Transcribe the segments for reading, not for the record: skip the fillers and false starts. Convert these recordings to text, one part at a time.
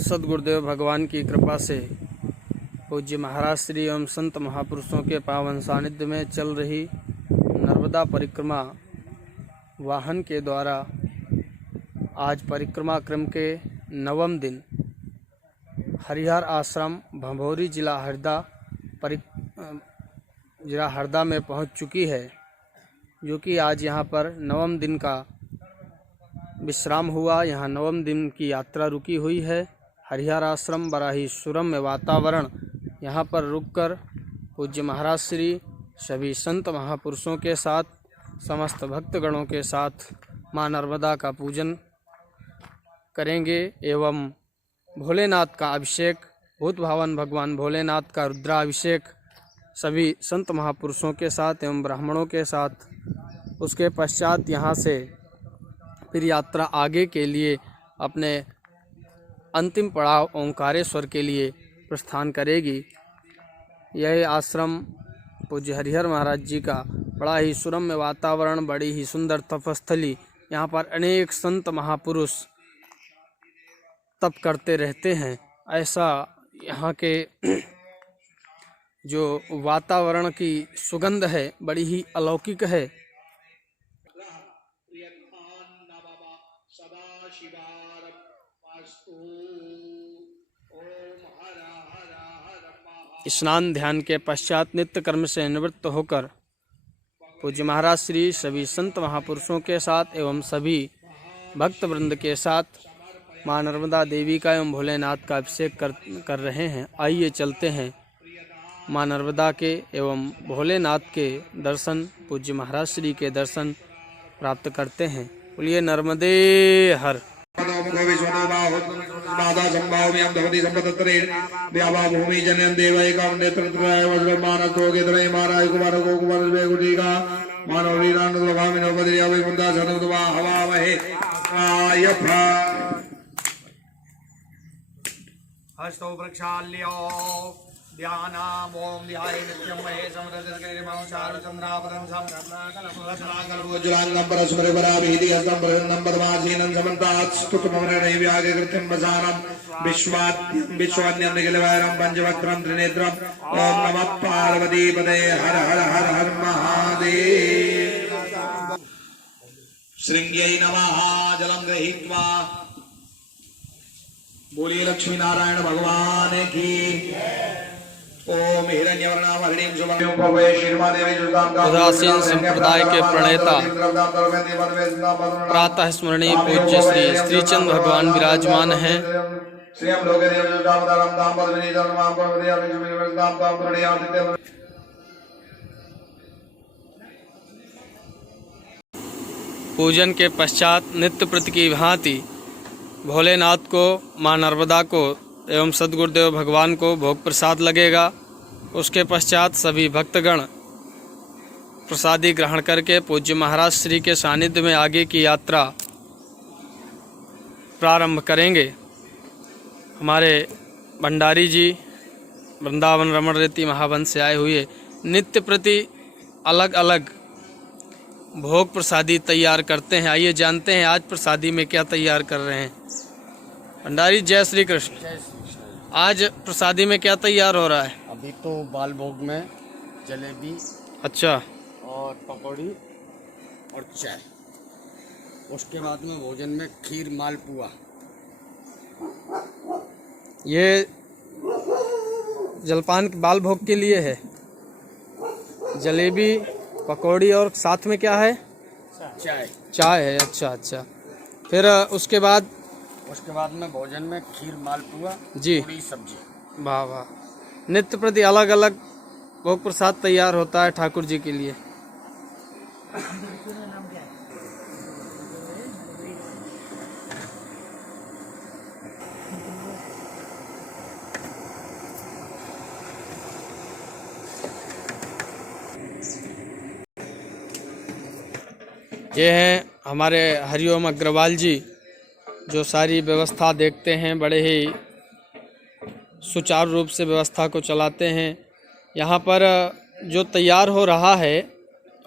सद्गुरुदेव भगवान की कृपा से पूज्य महाराज श्री एवं संत महापुरुषों के पावन सानिध्य में चल रही नर्मदा परिक्रमा वाहन के द्वारा आज परिक्रमा क्रम के 9वें दिन हरिहर आश्रम भंभौरी जिला हरदा में पहुंच चुकी है, जो कि आज यहां पर 9वें दिन का विश्राम हुआ। यहां 9वें दिन की यात्रा रुकी हुई है। हरिहर आश्रम बड़ा ही सुरम्य वातावरण, यहाँ पर रुककर पूज्य महाराज श्री सभी संत महापुरुषों के साथ समस्त भक्तगणों के साथ माँ नर्मदा का पूजन करेंगे एवं भोलेनाथ का अभिषेक, भूत भावन भगवान भोलेनाथ का रुद्राभिषेक सभी संत महापुरुषों के साथ एवं ब्राह्मणों के साथ। उसके पश्चात यहाँ से फिर यात्रा आगे के लिए अपने अंतिम पड़ाव ओंकारेश्वर के लिए प्रस्थान करेगी। यह आश्रम पूज्य हरिहर महाराज जी का बड़ा ही सुरम्य वातावरण, बड़ी ही सुंदर तपस्थली। यहाँ पर अनेक संत महापुरुष तप करते रहते हैं। ऐसा यहाँ के जो वातावरण की सुगंध है बड़ी ही अलौकिक है। स्नान ध्यान के पश्चात नित्य कर्म से निवृत्त होकर पूज्य महाराज श्री सभी संत महापुरुषों के साथ एवं सभी भक्त वृंद के साथ माँ नर्मदा देवी का एवं भोलेनाथ का अभिषेक कर रहे हैं। आइए चलते हैं माँ नर्मदा के एवं भोलेनाथ के दर्शन, पूज्य महाराज श्री के दर्शन प्राप्त करते हैं। बोलिए नर्मदे हर। माता संभाव्यं धवति संपतत्रे व्यावा भूमि जनयं देवैकां नेत्रत्रय वज्रमानस्तोके त्रय महाराज कुमार गोकुमार वेगुटिका मानव वीरानंद भामिनो बद्रिया वैकुंठा सनोदवा हवामहे आयफा हस्तो प्रक्षाल्यो ध्यानाम ओम ध्याय नित्यं महे समरजगैर्मं चारुचन्द्रापदं समरत्नाकल्पोज्ज्वलांगं परस्मरपराभिधि हस्तं प्रसन्नं पद्मासीनं समन्तात् स्तुतमवरणैव्याघकृत्यं वसानं विश्वान्यं निखिलवैरं पंचवक्त्रं त्रिनेत्रं ओम नमः पार्वतीपदे हर हर हर हर महादेव। श्रृंग्यै नमः जलं गृहीत्वा बोलिए लक्ष्मी नारायण भगवान की। ओम उदासीन संप्रदाय के प्रणेता प्रातः स्मरणीय पूज्य श्री श्रीचंद भगवान विराजमान हैं। पूजन के पश्चात नित्य प्रति की भांति भोलेनाथ को, माँ नर्मदा को एवं सद्गुरुदेव भगवान को भोग प्रसाद लगेगा। उसके पश्चात सभी भक्तगण प्रसादी ग्रहण करके पूज्य महाराज श्री के सानिध्य में आगे की यात्रा प्रारंभ करेंगे। हमारे भंडारी जी वृंदावन रमण रेती महावंश से आए हुए नित्य प्रति अलग अलग भोग प्रसादी तैयार करते हैं। आइए जानते हैं आज प्रसादी में क्या तैयार कर रहे हैं। भंडारी जय श्री कृष्ण। आज प्रसादी में क्या तैयार हो रहा है? अभी तो बाल भोग में जलेबी, अच्छा, और पकौड़ी और चाय। उसके बाद में भोजन में खीर मालपुआ। ये जलपान बाल भोग के लिए है। जलेबी, पकौड़ी और साथ में क्या है? चाय है। अच्छा अच्छा। फिर उसके बाद में भोजन में खीर मालपुआ जी, पूरी सब्जी। वाह वाह। नित्य प्रति अलग अलग भोग प्रसाद तैयार होता है ठाकुर जी के लिए। ये हैं हमारे हरिओम अग्रवाल जी, जो सारी व्यवस्था देखते हैं। बड़े ही सुचारू रूप से व्यवस्था को चलाते हैं। यहाँ पर जो तैयार हो रहा है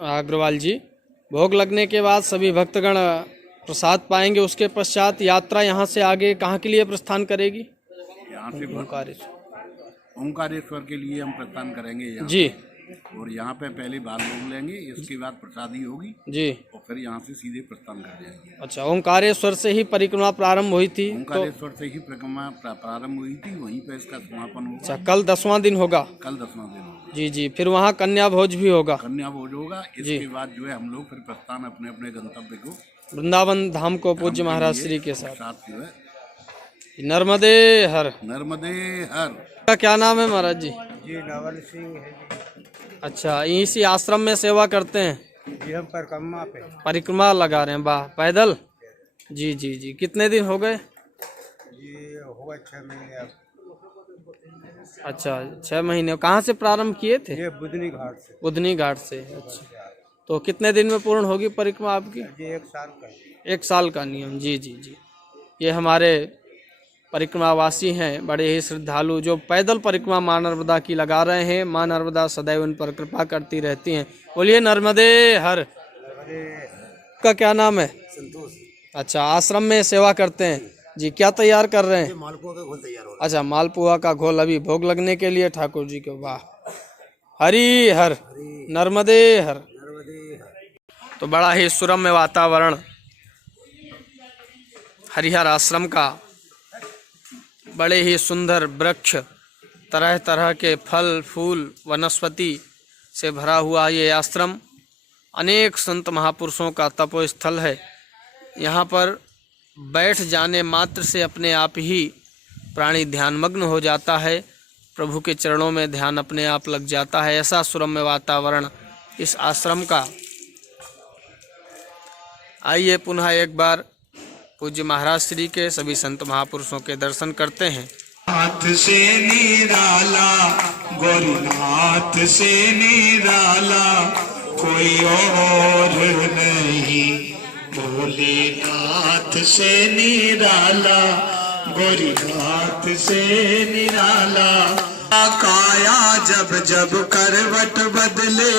अग्रवाल जी, भोग लगने के बाद सभी भक्तगण प्रसाद पाएंगे। उसके पश्चात यात्रा यहाँ से आगे कहाँ के लिए प्रस्थान करेगी? यहाँ से ओंकारेश्वर। ओंकारेश्वर के लिए हम प्रस्थान करेंगे यहाँ जी। और यहाँ पे पहले बाल भोग लेंगे, इसके बाद प्रसादी होगी जी। और फिर यहाँ से सीधे प्रस्थान कर जाएंगे। अच्छा, ओंकारेश्वर से ही परिक्रमा प्रारंभ हुई थी? ओंकारेश्वर से ही परिक्रमा प्रारंभ हुई थी, वहीं पे इसका समापन होगा। अच्छा, कल 10वां दिन होगा? कल 10वां दिन होगा। जी जी। फिर वहाँ कन्या भोज भी होगा? कन्या भोज होगा। इसके बाद जो है हम लोग फिर प्रस्थान अपने अपने गंतव्य को वृंदावन धाम को पूज्य महाराज श्री के साथ जो है। नर्मदे हर। नर्मदे हर। का क्या नाम है महाराज जी? जी नवल सिंह है जी। अच्छा, इसी आश्रम में सेवा करते हैं? जी हम परिक्रमा पे। परिक्रमा लगा रहे हैं? वाह, पैदल? जी जी जी। कितने दिन हो गए? जी होगा 6 महीने अब। अच्छा, 6 महीने। कहाँ से प्रारंभ किए थे? ये बुधनी घाट से। बुधनी घाट से। अच्छा, तो कितने दिन में पूर्ण होगी परिक्रमा आपकी? जी 1 साल का। 1 साल का नियम। जी जी जी। ये हमारे परिक्रमावासी हैं, बड़े ही श्रद्धालु, जो पैदल परिक्रमा माँ नर्मदा की लगा रहे हैं। माँ नर्मदा सदैव उन पर कृपा करती रहती हैं। बोलिए नर्मदे हर। का क्या नाम है? संतोष। अच्छा, आश्रम में सेवा करते हैं जी। क्या तैयार कर रहे हैं? मालपुआ का घोल तैयार हो। अच्छा, मालपुआ का घोल अभी भोग लगने के लिए ठाकुर जी को। वाह, हरि हर, नर्मदे हर। तो बड़ा ही सुरम्य वातावरण हरिहर आश्रम का, बड़े ही सुंदर वृक्ष, तरह तरह के फल फूल वनस्पति से भरा हुआ ये आश्रम अनेक संत महापुरुषों का तपोस्थल है। यहाँ पर बैठ जाने मात्र से अपने आप ही प्राणी ध्यानमग्न हो जाता है, प्रभु के चरणों में ध्यान अपने आप लग जाता है। ऐसा सुरम्य वातावरण इस आश्रम का। आइए पुनः एक बार पूज्य महाराज श्री के सभी संत महापुरुषों के दर्शन करते हैं। नाथ से निराला, गोरीनाथ से निराला, कोई और नहीं। भोलेनाथ से निराला, गोरीनाथ से निराला। काया जब जब करवट बदले,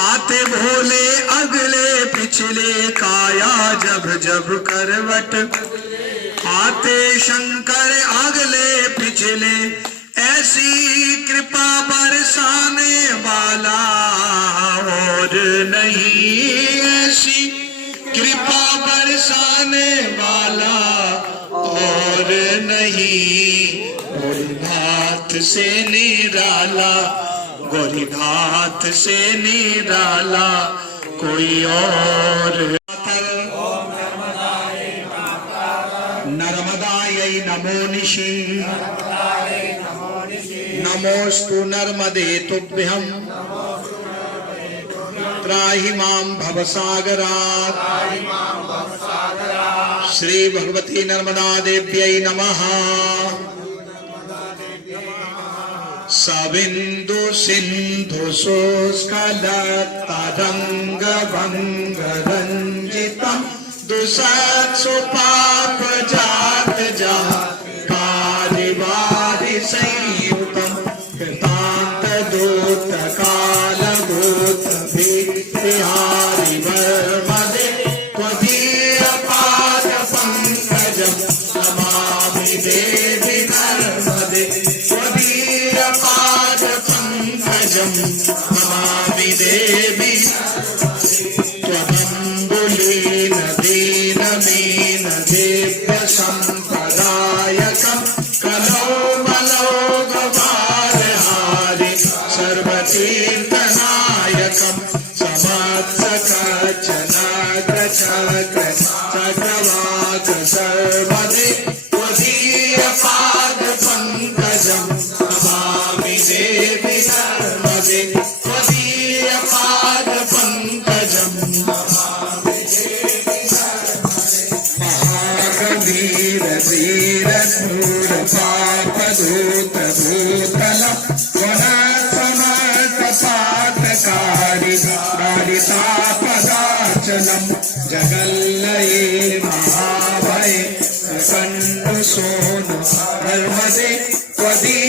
आते भोले अगले पिछले। काया जब जब करवट, आते शंकर अगले पिछले। ऐसी कृपा बरसाने वाला और नहीं, ऐसी कृपा बरसाने वाला और नहीं। गोरीनाथ से निराला, गोरीनाथ से निराला, कोई और। नर्मदायै नमो निशि, नमोस्तु नर्मदे तुभ्यं, त्राहि मां भवसागरात्। श्री भगवती नर्मदा देव्यै नमः। सबिंदु सिंधु शुष्कल तरंग भंग रंजितम, दुसत्सु पाप जात जात कारिवारि संयुतम। कृतांत दूत काल भूत बिहारी वर्मदे, त्वदीय पाद पंकजम नमामि देवी नर्मदे। त्वदीय पाद पंकजम नमामि देवी। त्वदम्बुलीन दीनमीन दिव्य संपदायकं, कलौ बलौ गवारहारि सर्वतीर्थनायकं। समत्सकचनाग्र चक्र चक्रवाक सर्वदे, त्वदीय पाद पंकजं नमामि देवी नर्मदे। त्वदीय पाद पंकजं महागंभीर धीर धूर पाप धूत भूतल, वन समर्थ पातकारी कारितापदाचलम। जगल्लये महाभय प्रकंड सोन नर्मदे, त्वदीय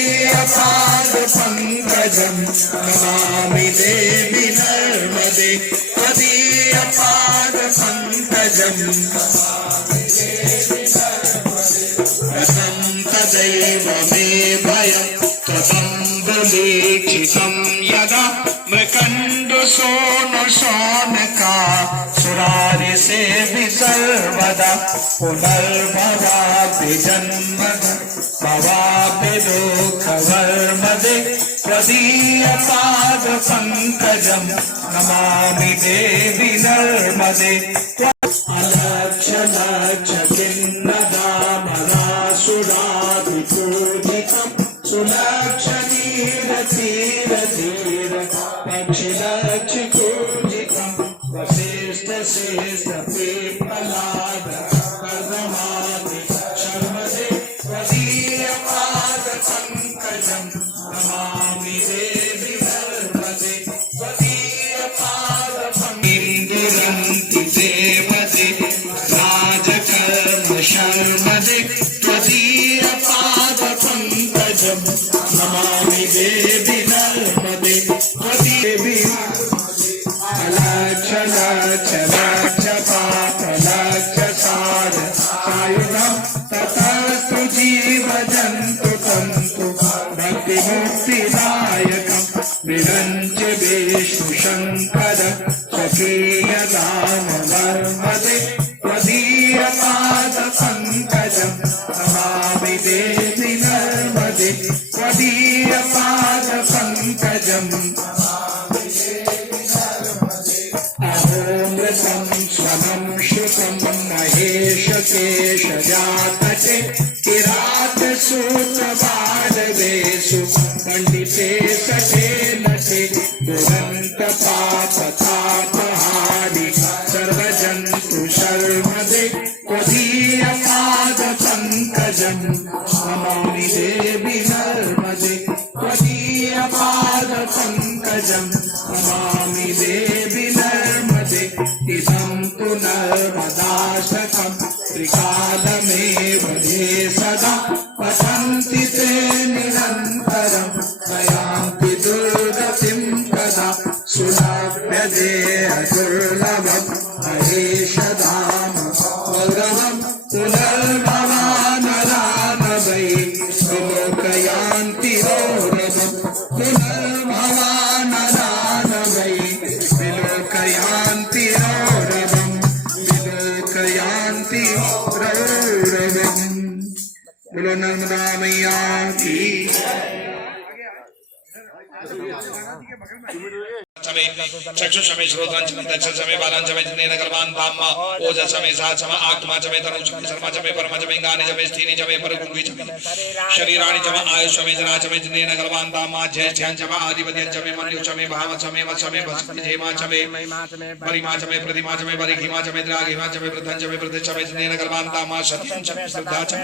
पाद पंकजम रतं तदैव मे भयं त्वदम्बुलीक्षितं यदा मृकण्डु सोनु शौनका सुरारि से भी सर्वदा पुनर्भवापि जन्म भवापि दुःखवर्मदे त्वदीय पाद पंकजं नमामि देवी नर्मदे अलक्ष लक्ष किन्नदामरासुराभिपूजितं सुलक्ष धीर धीर धीर पक्षिलक्ष पूजितं वसिष्ठ श्रेष्ठ पिप्पलाद कर्दमादि शर्मदे त्वदीय पाद पंकजं नमामि देवी नर्मदे त्वदीय पाद पंकजं देवदे राजकर्म शर्मदे त्वदीय पाद पंकजं नमामि देवी नर्मदे त्वदीय अलक्ष लक्ष लक्ष पाप लक्ष साध सायुधं ततस्तु जीव जन्तु तन्तु भक्ति मुक्तिदायकं विरञ्च विष्णु शङ्कर स्वकीय दान वर्मदे त्वदीय पाद पंकजं नमामि देवी नर्मदे त्वदीय पाद पंकजं अहोमृतं स्वनं श्रुतं महेश केश जातके किरात सूत बालवेषु पंडिते सखे नटे दुरंत पाप तापहारी सर्वजन्तु शर्मदे त्वदीय पाद पंकजं नमामि देवी नर्मदे त्वदीय पाद पंकजं नमामि देवी नर्मदे इदं तु नर्मदाष्टकं त्रिकालमेव ये सदा पठन्ति ते निरन्तरं नयान्ति दुर्गतिं कदा सुलभ्यते दुर्लभं महेशधाम वल्लभं पुनर्भवानरान वै विलोकयान्ति रौरवं पुनर्भवानरान वै विलोकयान्ति रौरवं विलोकयान्ति रौरवं। बोलो नर्मदा मैया की। चक्षुषमे श्रोत्रांचमे दक्षसमे बालांचमे जिनेन गर्भान्ताम्मा ओजसमे सहसमे आत्माचमे तनुचमे शर्माचमे परमाचमे गानेचमे स्थीनिचमे परगुंगीचमे शरीराणिचमे आयुष्यमे जराचमे जिनेन गर्भान्ताम्मा ज्येष्ठ्यांचमे आदिपत्यंचमे मन्युचमे भावचमे वचमे भस्मे धेमाचमे परिमाचमे प्रतिमाचमे परिघिमाचमे द्राघिमाचमे वृद्धंचमे प्रतिष्ठमे जिनेन गर्भान्ताम्मा सत्यंचमे श्रद्धाचमे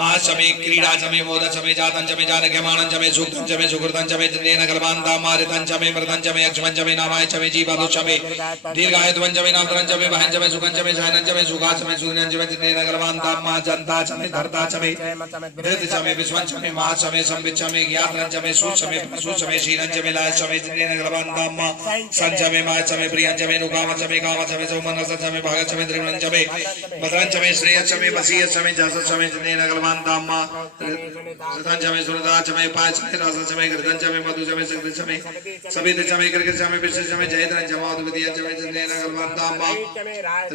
महाचमे क्रीडाचमे मोदचमे जातंचमे जानघ्यमाणंचमे सुक्तंचमे सुकृतंचमे जिनेन गर्भान्ताम्मा ृतंचमे मृतंचमे अक्षमंचमे नामायचमे जीवादुचमे दीर्घायुध्वंचमे नामतरंचमे भांचमे सुखंचमे शयनंचमे सुखाचमे सुदिनंचमे जिनेन गर्भान्ताम्मा जन्ताचमे धर्ताचमे धृतचमे विश्वंचमे महाचमे संविच्चमे ज्ञातरंचमे सुचमे सुचमे शीलंचमे लायचमे जिनेन गर्भान्ताम्मा संचमे मायचमे प्रियंचमे नुकामचमे कामचमे सौमनसचमे भागचमे त्रिगुणंचमे भद्रंचमे श्रेयचमे वसीयचमे जसचमे जिनेन गर्भान्ताम्मा ऋतंचमे सुरदाचमे पायचमे रसचमे घृतंचमे मधुचमे संकृतचमे सवितचमे कृतचमे विशेषचमे जयतरंचमे अद्वितीयचमे जिनेन गर्भान्ताम्मा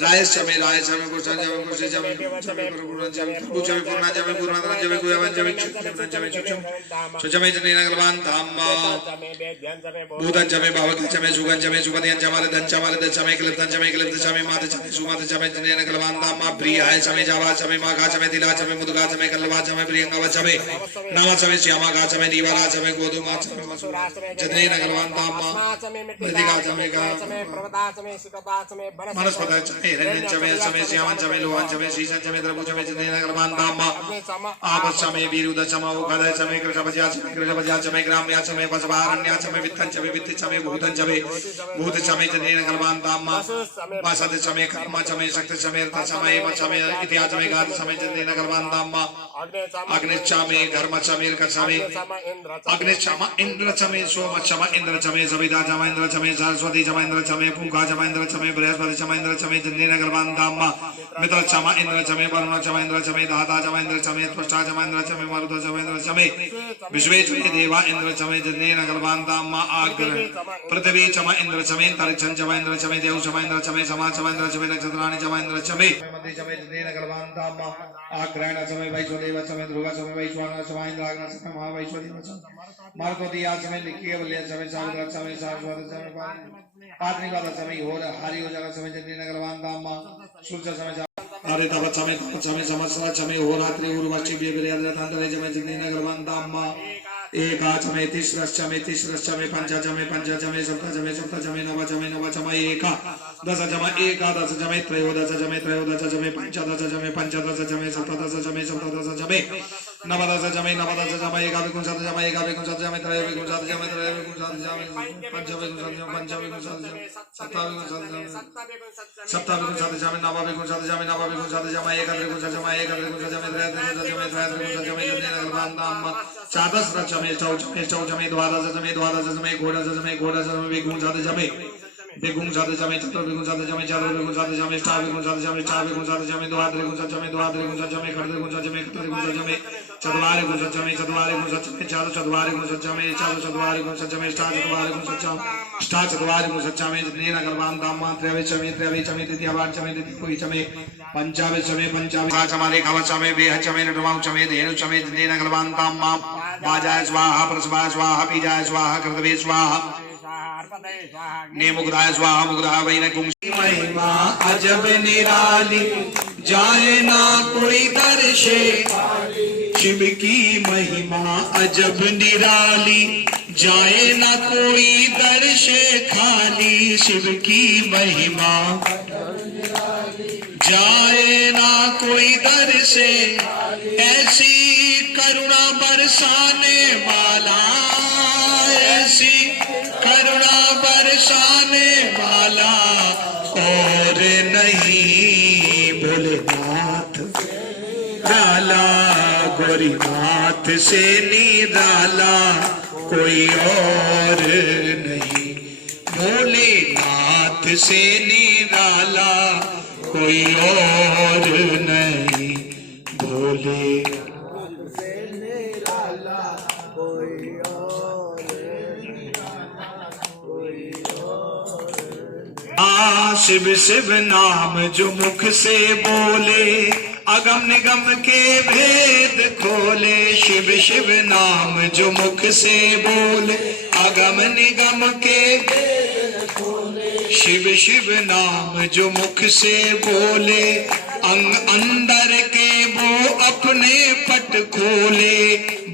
रायचमे रायचमे कुशंचमे कुशंचमे कुशंचमे प्रभुरंचमे कुशंचमे पूर्णंचमे पूर्णतरंचमे कुयवंचमे क्षुद्रंचमे क्षुचमे जिनेन गर्भान्ताम्मा भूतंचमे भावकंचमे सुगंचमे सुपतियंचमे रदंचमे रदंचमे क्लिप्तंचमे क्लिप्तचमे मातचमे सुमातचमे जिनेन गर्भान्ताम्मा प्रियायचमे जावाचमे माघाचमे तिलाचमे मुदगाचमे कल्लवाचमे प्रियंगवचमे नामचमे श्यामागाचमे दीवाराचमे गोधूमाचमे जिनेन गर्भान्ताम्मा मृतिकाचमे मनस्पतचमे हिरण्यंचमे चमे श्यामंचमे लोहांचमे शीशंचमे द्रवुचमे जिनेन गर्भान्ताम्मा आपश्चमे वीरुदचमे उखदचमे कृषभज्याचमे ग्राम्याचमे वसवारण्याचमे वित्तंचमे वित्तचमे भूतंचमे भूतचमे जिनेन गर्भान्ताम्मा वासदचमे कर्मचमे शक्तिचमे रथचमे वचमे इत्याचमे गातचमे जिनेन गर्भान्ताम्मा अग्निश्चमे घर्मचमे कचमे अग्निश्चमे इंद्रचमे सोमचमे इंद्र चमे सविता चम इंद्र चमे सरस्वती चम इंद्र चमे पूका चम इंद्र चमे बृहस्पति चम इंद्र चमे चंद्रेन गर्भान्ताम्मा मित्र चम इंद्र चमे वरुण चम इंद्र चमे धाता चम इंद्र चमे त्वष्टा चम इंद्र चमे मरुतो चम इंद्र चमे विश्वे चमे देवा इंद्र चमे चंद्रेन गर्भान्ताम्मा आग्र पृथ्वी चम इंद्र चमे तरिक्षं चम इंद्र चमे देव चम इंद्र चमे समा चम इंद्र चमे नक्षत्राणि चम इंद्र चमे मध्य चमे चंद्रेन गर्भान्ताम्मा आग्रहण चमे वैश्वदेव चमे ध्रुव चमे वैश्वानर चम इंद्राग्न चमे महावैश्वदेव चमे मार्कोति आज समय लिखिए बलिया समय सावित्र समय सारस्वत समय पात्नी वाला समय हो हरि हो जगत समय चंद्री नगरवान दामा सूर्य समय अरे तब समय समस्या समय हो रात्रि उर्वशी बेबरिया तंत्र समय चंद्री नगरवान दामा एका चमे तिस्रश्चमे पंचचमे सप्तचमे नवचमे एका दशचमे त्रयोदशचमे पंचदशचमे सप्तदशचमे नवदशचमे एकाविंशतिचमे त्रयोविंशतिचमे सप्तविंशतिचमे नवविंशतिचमे चादस्रचमे चौचमे द्वादशचमे घोड़चमे विगुंशतिचमे चतुर्विंशतिचमे चतुर्विंशतिचमे अष्टाविंशतिचमे द्वादशविंशतिचमे खड्विंशतिचमे चतुर्विंशतिचमे चत्वारिंशतिचमे चतुर्चत्वारिंशतिचमे अष्टाचत्वारिंशतिचमे चतुर्विंशतिचमे गर्भान्ताम्मा त्रयविंशतिचमे तृतीयवाचमे तृतीयचमे पंचाविंशतिचमे पंचाविंशतिचमे बेहचमे नटवांशमे धेनुचमे गर्भान्ताम्मा वाजाय स्वाहा प्रसवाय स्वाहा बीजाय स्वाहा कृतवे स्वाहा मुग्धाय स्वाहा मुग्धा वैनकुम महिमा अजब निराली जाए ना कोई दर्शे शिव की महिमा अजब निराली जाए ना कोई दर्शे खाली शिव की महिमा जाए ना कोई दर्शे ऐसी करुणा बरसाने वाला ऐसी करुणा बरसाने वाला और नहीं भोलेनाथ राला गोरीनाथ से निराला कोई और नहीं भोलेनाथ से निराला कोई और नहीं भोले शिव शिव नाम जो मुख से बोले अगम निगम के भेद खोले शिव शिव नाम जो मुख से बोले अगम निगम के भेद खोले शिव शिव नाम जो मुख से बोले अंग अंदर के वो अपने पट खोले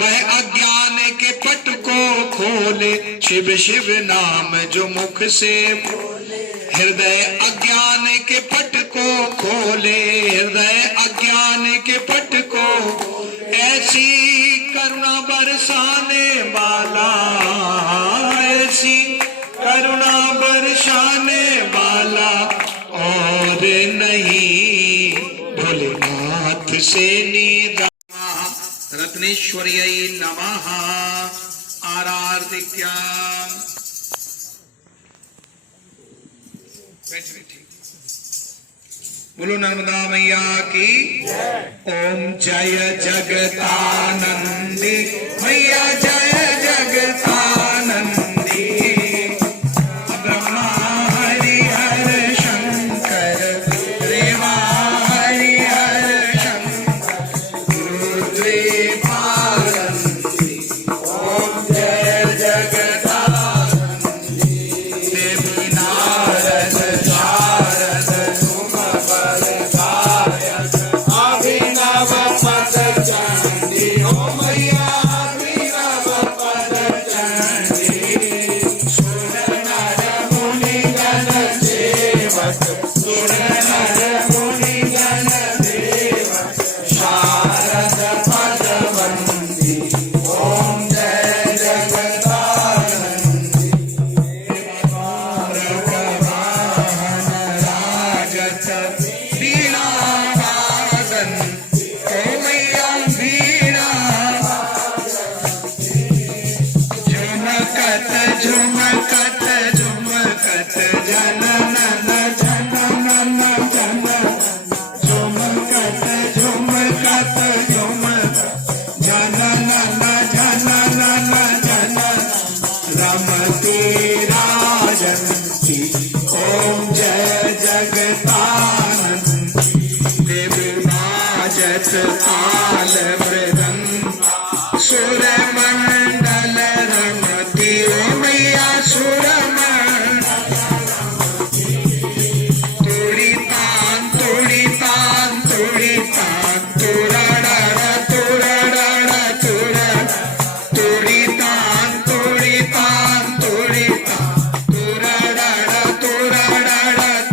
वह अज्ञान के पट को खोले शिव शिव नाम जो मुख से बोले हृदय अज्ञान के पट को खोले हृदय अज्ञान के पट को ऐसी करुणा बरसाने वाला ऐसी करुणा बरसाने वाला और नहीं भोलेनाथ से निराला रत्नेश्वर्यै नमः आरार्तिक्याम् बोलो नर्मदा मैया की ओम जय जगतानंदी मैया जय जगतानंदी ब्रह्मा हरि हर शंकर देवा हरि हर शंकर रुद्रे पारंती ओम जय जगतानंदी देवी नारद शारद झुमकत झुम जय जगतानंद देव बाजत ताल मृदंग सुर मंडल रमती ओ मैया सुर तोड़ी तान तोड़ी तान तोड़ी तान तोड़ा डाड़ा तोड़ा डाड़ा तोड़ा तोड़ी तान तोड़ी तान तोड़ी तान तोड़ा डाड़ा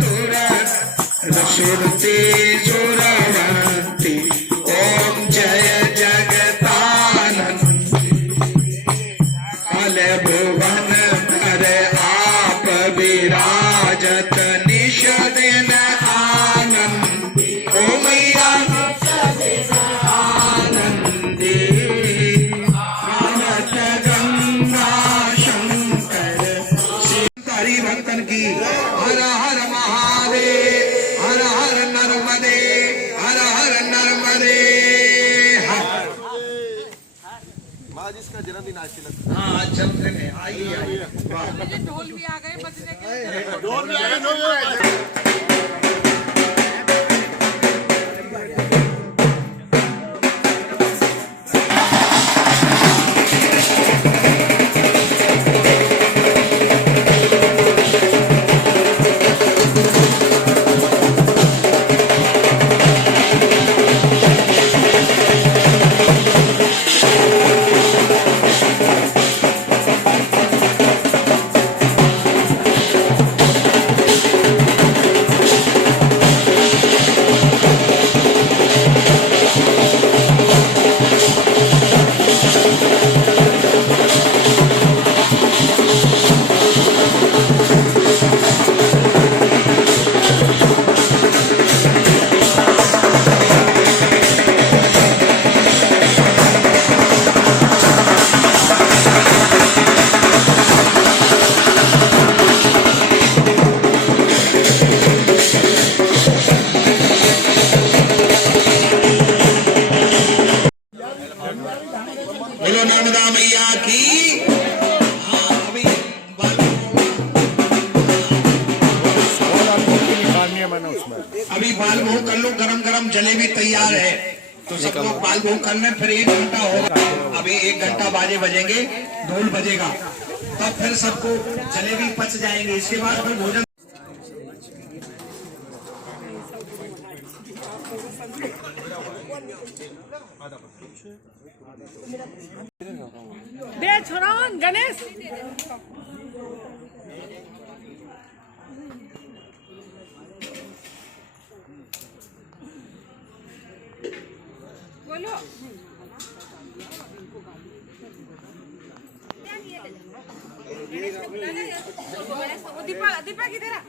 तोड़ा रसुरती जोरावंती ओम जय जगतानंद अल भुवन पर आप विराजत निश दिन आनंद ओ मैया आनंदी मानत गंगा शंकर हरि भक्तन की हर हर महादेव हर हर नर्मदे हर हर नर्मदे हाँ जन्मदिन है आइए आइए ढोल भी आ गए बजने के लिए। बोलो नर्मदा मैया की हाँ, अभी बाल भोग कर लो गरम गरम जलेबी तैयार है तो सब लोग बाल भोग कर लें फिर 1 घंटा होगा अभी 1 घंटा बाजे बजेंगे ढोल बजेगा तब फिर सबको जलेबी पच जाएंगे इसके बाद फिर भोजन दे छोरान गणेश बोलो दीपा दीपा किधर है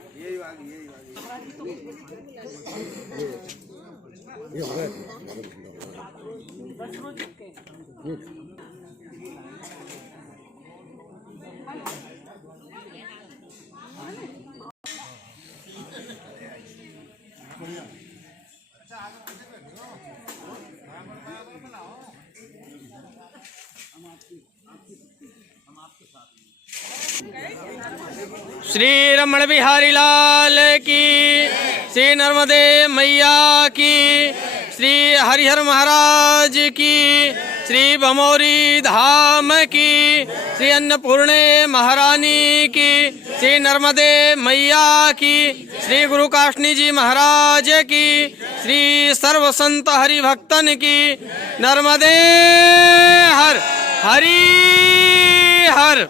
श्री रमण बिहारी लाल की, श्री नर्मदे मैया की, श्री हरिहर महाराज की, श्री भमोरी धाम की, श्री अन्नपूर्णे महारानी की, श्री नर्मदे मैया की, श्री गुरु काशनी जी महाराज की, श्री सर्व संत हरि भक्तन की। नर्मदे हर हरि हर।